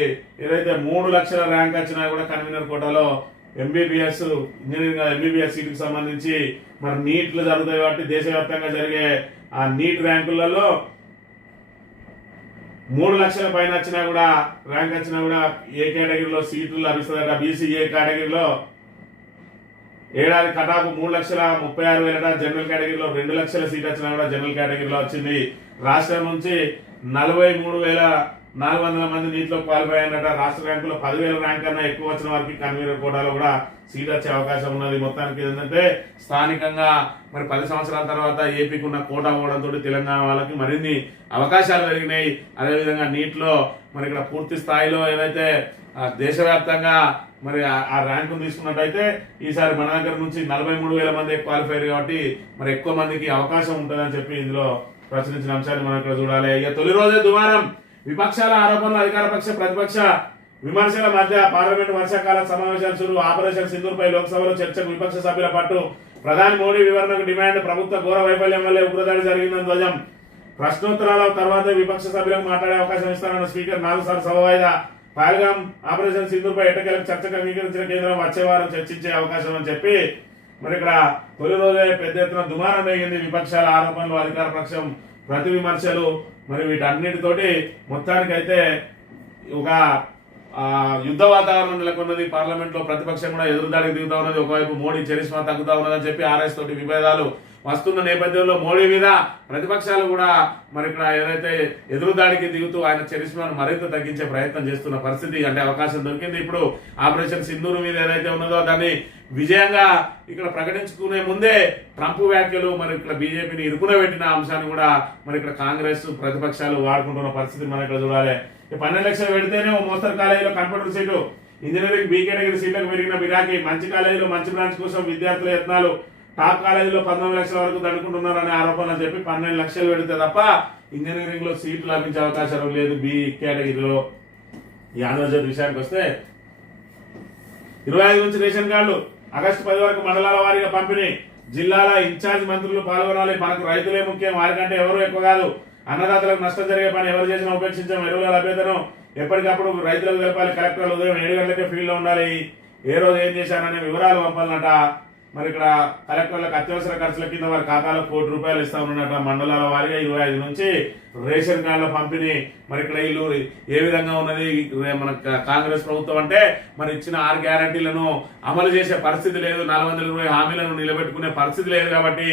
ఏదైతే 3 లక్షల ర్యాంక్ వచ్చినా కూడా కన్వీనర్ కోటాలో ఎంబీబీఎస్ ఇంజనీరింగ్ ఎంబీబీఎస్ సీటుకు సంబంధించి మరి నీట్లు జరుగుతాయి కాబట్టి దేశవ్యాప్తంగా జరిగే ఆ నీట్ ర్యాంకులలో 3 లక్షల పైన వచ్చినా కూడా ర్యాంక్ వచ్చినా కూడా ఏ కేటగిరీలో సీట్లు లభిస్తుందట. బీసీ ఏ కేటగిరీలో ఏడాది కటాపు 3,36,000 జనరల్ కేటగిరీలో 2 లక్షల సీట్ వచ్చినా కూడా జనరల్ కేటగిరీలో వచ్చింది. రాష్ట్రం నుంచి 43,400 మంది నీటిలో క్వాలిఫై అయినట. రాష్ట్ర ర్యాంకులో 10,000 ర్యాంక్ కన్నా ఎక్కువ వచ్చిన వారికి కన్వీనర్ కోటాలో కూడా సీట్ వచ్చే అవకాశం ఉన్నది. మొత్తానికి ఏంటంటే స్థానికంగా మరి 10 సంవత్సరాల తర్వాత ఏపీకి ఉన్న కోటా పోవడంతో తెలంగాణ వాళ్ళకి మరిన్ని అవకాశాలు పెరిగినాయి. అదేవిధంగా నీటిలో మరి ఇక్కడ పూర్తి స్థాయిలో ఏదైతే దేశవ్యాప్తంగా మరి ఆ ర్యాంకు తీసుకున్నట్టయితే ఈసారి మన దగ్గర నుంచి 43,000 మంది క్వాలిఫైర్ కాబట్టి మరి ఎక్కువ మందికి అవకాశం ఉంటుందని చెప్పి ఇందులో ప్రచురించిన అంశాన్ని మనం ఇక్కడ చూడాలి. ఇక తొలి రోజే దుమారం, విపక్షాల ఆరోపణలు, అధికార పక్ష ప్రతిపక్ష విమర్శల మధ్య పార్లమెంట్ వర్షాకాల సమావేశాలు శురు. ఆపరేషన్ సింధూర్ పై లోక్సభలో చర్చకు విపక్ష సభ్యుల పట్టు. ప్రధాని మోడీ వివరణకు డిమాండ్. ప్రభుత్వ ఘోర వైఫల్యం వల్లే ఉగ్రదాడి జరిగిందని ధ్వజం. ప్రశ్నోత్తరాల తర్వాత విపక్ష సభ్యులకు మాట్లాడే అవకాశం ఇస్తారన్న స్పీకర్. 4 సార్లు సభ వాయిదా. పహల్గాం ఆపరేషన్ సింధూర్ పై ఎట్టకేలకు చర్చకు అంగీకరించిన కేంద్రం వచ్చే వారం చర్చించే అవకాశం అని చెప్పి మరి ఇక్కడ తొలి రోజే పెద్ద ఎత్తున దుమారం రేగింది. విపక్షాల ఆరోపణలు, అధికార పక్షం ప్రతి విమర్శలు, మరి వీటన్నిటితోటి మొత్తానికైతే ఒక యుద్ధ వాతావరణం నెలకొన్నది. పార్లమెంట్ లో ప్రతిపక్షం కూడా ఎదురుదాడికి దిగుతా ఉన్నది. ఒకవైపు మోడీ చరిష్మా తగ్గుతా ఉన్నదని చెప్పి ఆర్ఎస్ తోటి విభేదాలు వస్తున్న నేపథ్యంలో మోడీ మీద ప్రతిపక్షాలు కూడా మరి ఇక్కడ ఏదైతే ఎదురుదాడికి దిగుతూ ఆయన చరిష్మాను మరింత తగ్గించే ప్రయత్నం చేస్తున్న పరిస్థితి, అంటే అవకాశం దొరికింది. ఇప్పుడు ఆపరేషన్ సింధూర్ మీద ఏదైతే ఉన్నదో దాన్ని విజయంగా ఇక్కడ ప్రకటించుకునే ముందే ట్రంప్ వ్యాఖ్యలు మరి ఇక్కడ బీజేపీని ఇరుకున పెట్టిన అంశాన్ని కూడా మరి ఇక్కడ కాంగ్రెస్ ప్రతిపక్షాలు వాడుకుంటున్న పరిస్థితి మనం ఇక్కడ చూడాలి. 12 లక్షలు పెడితేనే ఓ మోస్తరు కాలేజీలో computer seat, engineering be category సీట్లకు పెరిగిన బిరాకి, మంచి కాలేజీలో మంచి బ్రాంచ్ కోసం విద్యార్థుల యత్నాలు, టాప్ కాలేజీలో 19 లక్షల వరకు దండుకుంటున్నారనే ఆరోపణ చెప్పి 12 లక్షలు పెడితే తప్ప ఇంజనీరింగ్ లో సీట్లు లభించే అవకాశం లేదు బి కేటగిరీలో. ఈ ఆంధ్రజ్యోతి విషయానికి వస్తే 25 నుంచి రేషన్ కార్డులు, ఆగస్టు 10 వరకు మండలాల వారీగా పంపిణీ, జిల్లాల ఇన్ఛార్జ్ మంత్రులు పాల్గొనాలి. మనకు రైతులే ముఖ్యం, వారికంటే ఎవరు ఎక్కువ కాదు. అన్నదాతలకు నష్టం జరిగే పని ఎవరు చేసినా ఉపేక్షించాం. ఎరువుల లభ్యతను ఎప్పటికప్పుడు రైతులకు తెలపాలి. కలెక్టర్లు ఉదయం 7 గంటలకే ఫీల్డ్ లో ఉండాలి. ఏ రోజు ఏం చేశాననే వివరాలు పంపాలన్నట. మరి ఇక్కడ కలెక్టర్లకు అత్యవసర ఖర్చుల కింద వారి ఖాతాలో ₹1,00,00,000 ఇస్తా ఉన్నట. మండలాల వారీగా 25 నుంచి రేషన్ కార్డుల పంపిణీ. మరి ఇక్కడ ఇల్లు ఏ విధంగా ఉన్నది మన కాంగ్రెస్ ప్రభుత్వం అంటే మరి ఇచ్చిన 6 గ్యారంటీలను అమలు చేసే పరిస్థితి లేదు. 420 హామీలను నిలబెట్టుకునే పరిస్థితి లేదు. కాబట్టి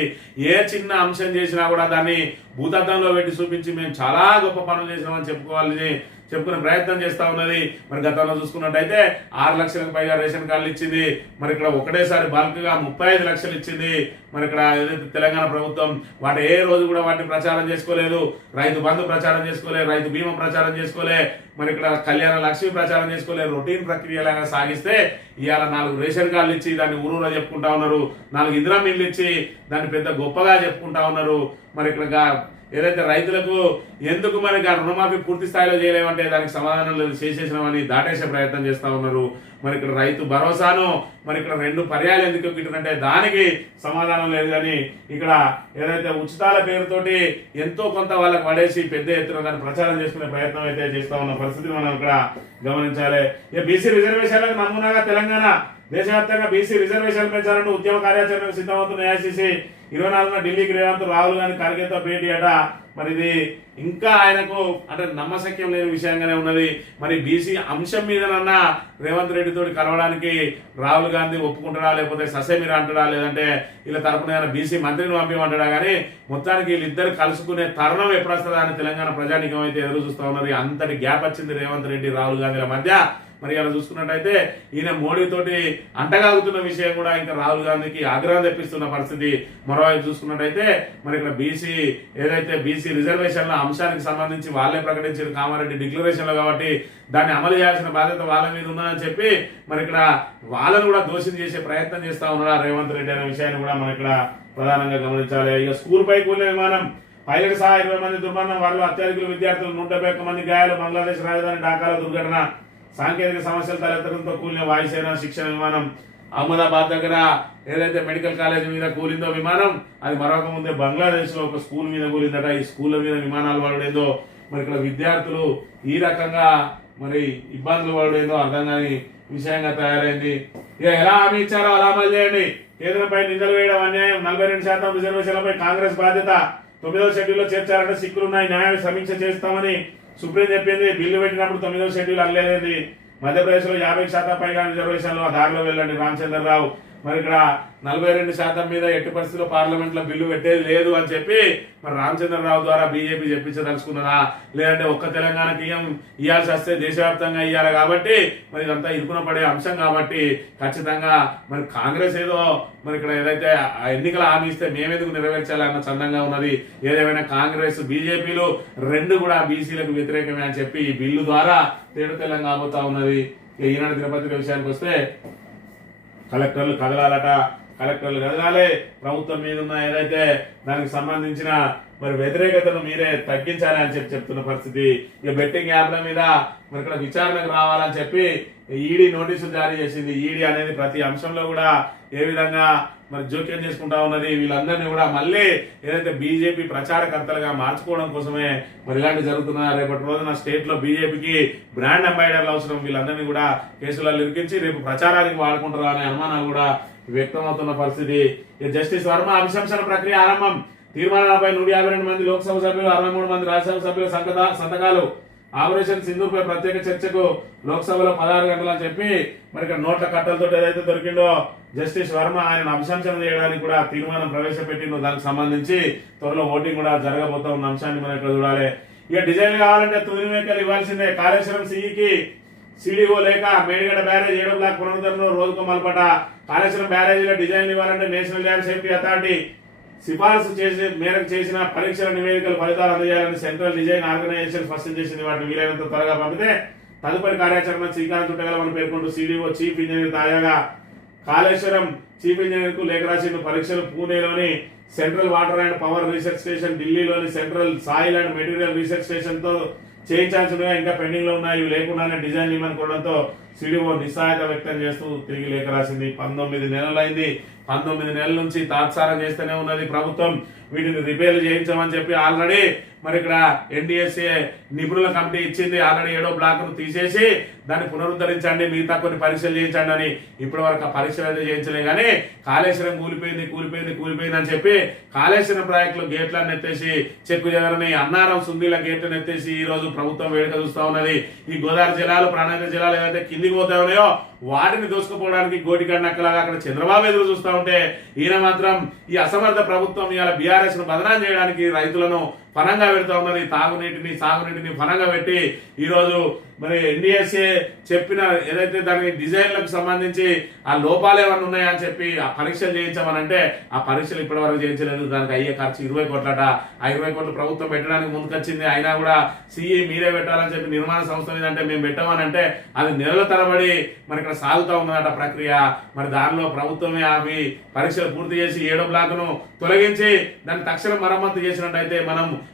ఏ చిన్న అంశం చేసినా కూడా దాన్ని భూతద్దంలో పెట్టి చూపించి మేము చాలా గొప్ప పనులు చేసినామని చెప్పుకునే ప్రయత్నం చేస్తా ఉన్నది. మరి గతంలో చూసుకున్నట్టయితే 6 లక్షలకు పైగా రేషన్ కార్డులు ఇచ్చింది. మరి ఇక్కడ ఒకటేసారి బల్క్ గా 35 లక్షలు ఇచ్చింది. మరి ఇక్కడ ఏదైతే తెలంగాణ ప్రభుత్వం వాటి ఏ రోజు కూడా వాటిని ప్రచారం చేసుకోలేదు. రైతు బంధు ప్రచారం చేసుకోలే, రైతు బీమా ప్రచారం చేసుకోలే, మరి ఇక్కడ కళ్యాణ లక్ష్మి ప్రచారం చేసుకోలే. రొటీన్ ప్రక్రియలాగా సాగిస్తే ఇవాళ 4 రేషన్ కార్డులు ఇచ్చి దాన్ని ఊరూరా చెప్పుకుంటా ఉన్నారు. 4 ఇందిరా మిల్లు ఇచ్చి దాన్ని పెద్ద గొప్పగా చెప్పుకుంటా ఉన్నారు. మరి ఇక్కడ ఏదైతే రైతులకు ఎందుకు మరి రుణమాఫీ పూర్తి స్థాయిలో చేయలేమంటే దానికి సమాధానం లేదు, చేసేసినామని దాటేసే ప్రయత్నం చేస్తా ఉన్నారు. మరి ఇక్కడ రైతు భరోసాను మరి ఇక్కడ 2 పర్యాలు ఎందుకు ఇవ్వటంటే దానికి సమాధానం లేదు. కానీ ఇక్కడ ఏదైతే ఉచితాల పేరుతోటి ఎంతో కొంత వాళ్ళకి పడేసి పెద్ద ఎత్తున దాన్ని ప్రచారం చేసుకునే ప్రయత్నం అయితే చేస్తా ఉన్న పరిస్థితిని మనం ఇక్కడ గమనించాలి. ఇక బీసీ రిజర్వేషన్లకు నమూనాగా తెలంగాణ దేశవ్యాప్తంగా బీసీ రిజర్వేషన్ పెంచాలంటూ ఉద్యమ కార్యాచరణకు సిద్ధమవుతున్న ఏఐసీసీ 24న ఢిల్లీకి రేవంత్ రాహుల్ గాంధీ ఖర్గేతో భేటీ అట. మరి ఇది ఇంకా ఆయనకు అంటే నమ్మశక్యం లేని విషయంగానే ఉన్నది. మరి బీసీ అంశం మీదనన్నా రేవంత్ రెడ్డి తోటి కలవడానికి రాహుల్ గాంధీ ఒప్పుకుంటాడా, లేకపోతే ససేమిరా అంటాడా, లేదంటే వీళ్ళ తరపున బీసీ మంత్రిని పంపించమంటాడా. కానీ మొత్తానికి వీళ్ళిద్దరు కలుసుకునే తరుణం ఎప్పుడు వస్తుందా అని తెలంగాణ ప్రజానికం అయితే ఎదురు చూస్తా ఉన్నారు. అంతటి గ్యాప్ వచ్చింది రేవంత్ రెడ్డి రాహుల్ గాంధీల మధ్య. మరి ఇలా చూసుకున్నట్టయితే ఈయన మోడీ తోటి అంటగాగుతున్న విషయం కూడా ఇంకా రాహుల్ గాంధీకి ఆగ్రహం తెప్పిస్తున్న పరిస్థితి. మరోవైపు చూసుకున్నట్టయితే మరి ఇక్కడ బీసీ రిజర్వేషన్ల అంశానికి సంబంధించి వాళ్ళే ప్రకటించిన కామారెడ్డి డిక్లరేషన్లో కాబట్టి దాన్ని అమలు చేయాల్సిన బాధ్యత వాళ్ళ మీద ఉన్నదని చెప్పి మరి ఇక్కడ వాళ్ళను కూడా దోషం చేసే ప్రయత్నం చేస్తా ఉన్నాడు రేవంత్ రెడ్డి అనే విషయాన్ని కూడా మనం ఇక్కడ ప్రధానంగా గమనించాలి. ఇక స్కూల్ పై కూలిన విమానం పైలట్ సహా 20 మంది దుర్మరణం, వారిలో అత్యధికులు విద్యార్థులు, 171 మంది గాయాలు. బంగ్లాదేశ్ రాజధాని ఢాకాలో దుర్ఘటన. సాంకేతిక సమస్యలు తలెత్తడంతో కూలిన వాయుసేన శిక్షణ విమానం. అహ్మదాబాద్ దగ్గర ఏదైతే మెడికల్ కాలేజ్ మీద కూలిందో విమానం, అది మరొక ముందే బంగ్లాదేశ్ లో ఒక స్కూల్ మీద కూలిందట. ఈ స్కూల్ మీద విమానాలు పడేందో మరి ఇక్కడ విద్యార్థులు ఈ రకంగా మరి ఇబ్బందులు పడేందో అర్థం కాని విషయంగా తయారైంది. ఇక ఎలా హామీ ఇచ్చారో అలా అమలు చేయండి. కేంద్రంపై నిందలు వేయడం అన్యాయం. 42% రిజర్వేషన్లపై కాంగ్రెస్ బాధ్యత. 9వ షెడ్యూల్లో చేర్చారంటే సిక్కులున్నాయి, న్యాయ సమీక్ష చేస్తామని సుప్రీం చెప్పింది. బిల్లు పెట్టినప్పుడు 9వ షెడ్యూల్ అనలేదండి. మధ్యప్రదేశ్ లో 50% పైగా రిజర్వేషన్లు, ఆ దారిలో వెళ్ళండి రామచంద్రరావు. మరి ఇక్కడ 42% మీద ఎట్టి పరిస్థితుల్లో పార్లమెంట్ లో బిల్లు పెట్టేది లేదు అని చెప్పి మరి రామచంద్రరావు ద్వారా బీజేపీ చెప్పించదలుచుకున్నదా, లేదంటే ఒక్క తెలంగాణకి ఇవ్వాల్సి వస్తే దేశవ్యాప్తంగా ఇవ్వాలి కాబట్టి మరి ఇదంతా ఇరుకున పడే అంశం కాబట్టి ఖచ్చితంగా మరి కాంగ్రెస్ ఏదో మరి ఇక్కడ ఏదైతే ఎన్నికల హామీ ఇస్తే మేమెందుకు నెరవేర్చాలన్న చందంగా ఉన్నది. ఏదేమైనా కాంగ్రెస్ బీజేపీలు రెండు కూడా బీసీలకు వ్యతిరేకమే అని చెప్పి ఈ బిల్లు ద్వారా తేడు తెల్లం కాబోతా ఉన్నది. ఈనాడు దినపత్రిక విషయానికి వస్తే కలెక్టర్లు కదలాలట, కలెక్టర్లు కదలాలి. ప్రభుత్వం మీద ఉన్న ఏదైతే దానికి సంబంధించిన మరి వ్యతిరేకతను మీరే తగ్గించాలి అని చెప్పి చెప్తున్న పరిస్థితి. ఇక బెట్టింగ్ యాప్ల మీద మరి ఇక్కడ విచారణకు రావాలని చెప్పి ఈడీ నోటీసులు జారీ చేసింది. ఈడీ అనేది ప్రతి అంశంలో కూడా ఏ విధంగా మరి జోక్యం చేసుకుంటా ఉన్నది. వీళ్ళందరినీ కూడా మళ్ళీ ఏదైతే బీజేపీ ప్రచారకర్తలుగా మార్చుకోవడం కోసమే మరి ఇలాంటి జరుగుతున్నా. రేపటి రోజున స్టేట్ లో బీజేపీకి బ్రాండ్ అంబాసిడర్లు అవసరం. వీళ్ళందరినీ కూడా కేసులలో ఇరికించి రేపు ప్రచారానికి వాడుకుంటారు అనే అనుమానాలు కూడా వ్యక్తమవుతున్న పరిస్థితి. జస్టిస్ వర్మ అభిశంసన ప్రక్రియ ఆరంభం. తీర్మానాలపై 152 మంది లోక్సభ సభ్యులు, 63 మంది రాజ్యసభ సభ్యుల సంతకాలు. ఆపరేషన్ సింధూర్పై ప్రత్యేక చర్చకు లోక్సభలో 16 గంటలు అని చెప్పి మరి ఇక్కడ నోట్ల కట్టలతో ఏదైతే దొరికిందో జస్టిస్ వర్మ ఆయన అభిశంసన చేయడానికి కూడా తీర్మానం ప్రవేశపెట్టిందో దానికి సంబంధించి త్వరలో ఓటింగ్ కూడా జరగబోతా ఉన్న అంశాన్ని మనం ఇక్కడ చూడాలి. ఇక డిజైన్ కావాలంటే తుది మేకలు ఇవ్వాల్సిందే. కాళేశ్వరం సిఈకి సిడిఓ లేక మేడిగడ్డ బ్యారేజ్ 7 బ్లాక్ పునరుద్ధరణలో రోజుకు మల్పట. కాళేశ్వరం బ్యారేజీలో డిజైన్ ఇవ్వాలంటే నేషనల్ డ్యామ్ సేఫ్టీ అథారిటీ సిఫారసు చేసి మేరకు చేసిన పరీక్షల నివేదికలు ఫలితాలు అందజేయాలని సెంట్రల్ డిజైన్ ఆర్గనైజేషన్ స్పష్టం చేసింది. వాటిని వీలైనంత త్వరగా పంపితే తదుపరి కార్యాచరణ శ్రీకారం చుట్టగలమని పేర్కొంటూ సిడిఓ చీఫ్ ఇంజనీర్ తాజాగా కాళేశ్వరం చీఫ్ ఇంజనీర్ కు లేఖ రాసిన. పరీక్షలు పూణేలోని central water and power research station, ఢిల్లీలోని central soil and material research station తో చేయించాల్సిందిగా ఇంకా పెండింగ్ లో ఉన్నాయి. ఇవి లేకుండానే డిజైన్ ఇవ్వనుకోవడంతో సిడిఓ నిస్సహాయత వ్యక్తం చేస్తూ తిరిగి లేఖ రాసింది. 19 నెలలైంది. 19 నెలల నుంచి తాత్సారం చేస్తూనే ఉన్నది ప్రభుత్వం. వీటిని రిపేర్లు చేయించమని చెప్పి ఆల్రెడీ మరి ఇక్కడ ఎన్డీఎస్ఏ నిపుణుల కమిటీ ఇచ్చింది. ఆల్రెడీ 7వ బ్లాక్ ను తీసేసి దాన్ని పునరుద్ధరించండి, మిగతా కొన్ని పరీక్షలు చేయించండి అని. ఇప్పటి వరకు ఆ పరీక్షలు అయితే చేయించలే కానీ కాళేశ్వరం కూలిపోయింది అని చెప్పి కాళేశ్వరం ప్రాజెక్టులో గేట్లను ఎత్తేసి చెక్కు జగరని అన్నారం సుందీల గేట్లను ఎత్తేసి ఈ రోజు ప్రభుత్వం వేడుక చూస్తా ఉన్నది. ఈ గోదావరి జలాలు, ప్రణాళిక జలాలు ఏదైతే కిందికి పోతా ఉన్నాయో వాటిని దోసుకుపోవడానికి గోటికాడి నక్కలాగా అక్కడ చంద్రబాబు ఎదురు చూస్తూ ఉంటే ఈయన మాత్రం ఈ అసమర్థ ప్రభుత్వం ఇవాళ బీఆర్ఎస్ ను బదనాం చేయడానికి రైతులను ఫలంగా పెడతా ఉన్నది. తాగునీటిని సాగునీటిని ఫలంగా పెట్టి ఈ రోజు మరి ఎన్డీఎస్ఏ చెప్పిన ఏదైతే దాని డిజైన్లకు సంబంధించి ఆ లోపాలు ఏమన్నా ఉన్నాయని చెప్పి ఆ పరీక్షలు చేయించామనంటే ఆ పరీక్షలు ఇప్పటి వరకు చేయించలేదు. దానికి అయ్యే ఖర్చు 20 కోట్లట. ఆ 20 కోట్లు ప్రభుత్వం పెట్టడానికి ముందుకొచ్చింది. అయినా కూడా సిఈ మీరే పెట్టాలని చెప్పి నిర్మాణ సంస్థ మీద అంటే మేము పెట్టామనంటే అది నెలల తరబడి మరి ఇక్కడ సాగుతూ ఉన్నదట ప్రక్రియ. మరి దానిలో ప్రభుత్వమే అవి పరీక్షలు పూర్తి చేసి 7వ బ్లాక్ ను తొలగించి దాన్ని తక్షణ మరమ్మతు చేసినట్టయితే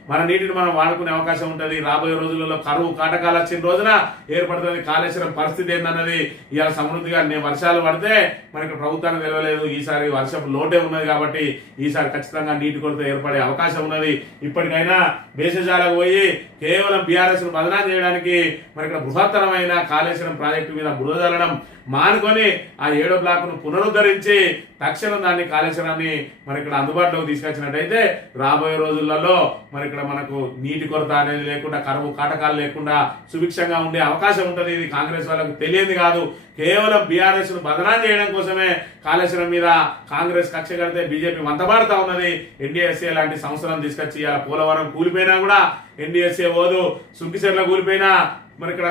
మన నీటిని మనం వాడుకునే అవకాశం ఉంటుంది. రాబోయే రోజులలో కరువు కాటకాలు వచ్చిన రోజున ఏర్పడుతుంది. కాళేశ్వరం పరిస్థితి ఏందన్నది ఇవాళ సమృద్ధిగా వర్షాలు పడితే మనకి ప్రభుత్వానికి తెలియలేదు. ఈసారి వర్షపు లోటే ఉన్నది కాబట్టి ఈసారి ఖచ్చితంగా నీటి కొరత ఏర్పడే అవకాశం ఉన్నది. ఇప్పటికైనా దేశజాలకు పోయి కేవలం బీఆర్ఎస్ ను బదనాం చేయడానికి మరి ఇక్కడ బృహత్తరమైన కాళేశ్వరం ప్రాజెక్టు మీద బురదలడం మానుకొని ఆ 7వ బ్లాక్ ను పునరుద్ధరించి తక్షణం దాన్ని కాళేశ్వరాన్ని మరి ఇక్కడ అందుబాటులోకి తీసుకొచ్చినట్టయితే రాబోయే రోజులలో మరి ఇక్కడ మనకు నీటి కొరత అనేది లేకుండా కరువు కాటకాలు లేకుండా సుభిక్షంగా ఉండే అవకాశం ఉంటుంది. ఇది కాంగ్రెస్ వాళ్ళకు తెలియదు కాదు. కేవలం బీఆర్ఎస్ ను బదనాం చేయడం కోసమే కాళేశ్వరం మీద కాంగ్రెస్ కక్ష కడితే బీజేపీ వంతబాడుతా ఉన్నది. ఎన్డీఎస్ఏ లాంటి సంస్థలను తీసుకొచ్చి ఇలా పోలవరం కూలిపోయినా కూడా ఎన్డీఎస్ఏ ఓదు, సుంకిచెర్ల కూలిపోయినా మరి ఇక్కడ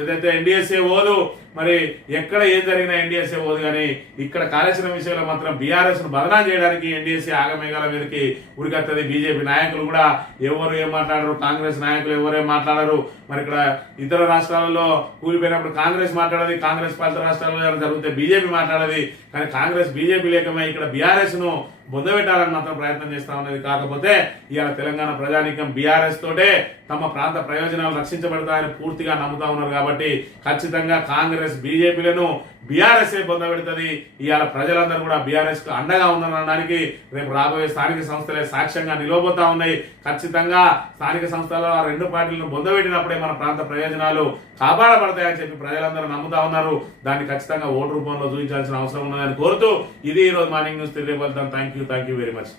ఏదైతే ఎన్డీఎస్ఏ ఓదు, మరి ఎక్కడ ఏం జరిగినా ఎన్డీఎస్ఏ ఓదు, కానీ ఇక్కడ కాళేశ్వరం విషయంలో మాత్రం బీఆర్ఎస్ ను బదనాం చేయడానికి ఎన్డీఎస్ఏ ఆగమేఘాల మీదకి ఉరికత్తది. బీజేపీ నాయకులు కూడా ఎవరు ఏం మాట్లాడరు, కాంగ్రెస్ నాయకులు ఎవరేం మాట్లాడరు. మరి ఇక్కడ ఇతర రాష్ట్రాలలో కూలిపోయినప్పుడు కాంగ్రెస్ మాట్లాడది, కాంగ్రెస్ పాలిత రాష్ట్రాల్లో జరిగితే బీజేపీ మాట్లాడది. కానీ కాంగ్రెస్ బీజేపీ లేకమే ఇక్కడ బీఆర్ఎస్ ను బొందబెట్టాలని మాత్రం ప్రయత్నం చేస్తా ఉన్నది. కాకపోతే ఇవాళ తెలంగాణ ప్రజానీకం బీఆర్ఎస్ తోటే తమ ప్రాంత ప్రయోజనాలు రక్షించబడతాయని పూర్తిగా నమ్ముతా ఉన్నారు. కాబట్టి ఖచ్చితంగా కాంగ్రెస్ బీజేపీలను బీఆర్ఎస్ బొందబెడుతుంది. ఇవాళ ప్రజలందరూ కూడా బీఆర్ఎస్ కు అండగా ఉందనడానికి రేపు రాబోయే స్థానిక సంస్థలే సాక్ష్యంగా నిలవబోతా ఉన్నాయి. ఖచ్చితంగా స్థానిక సంస్థల్లో ఆ రెండు పార్టీలను బొందబెట్టినప్పుడే మన ప్రాంత ప్రయోజనాలు కాపాడబడతాయని చెప్పి ప్రజలందరూ నమ్ముతా ఉన్నారు. దాన్ని ఖచ్చితంగా ఓటు రూపంలో చూపించాల్సిన అవసరం ఉన్నదని కోరుతూ ఇది ఈ రోజు మార్నింగ్ న్యూస్ తెలియబడతాను. Thank you very much.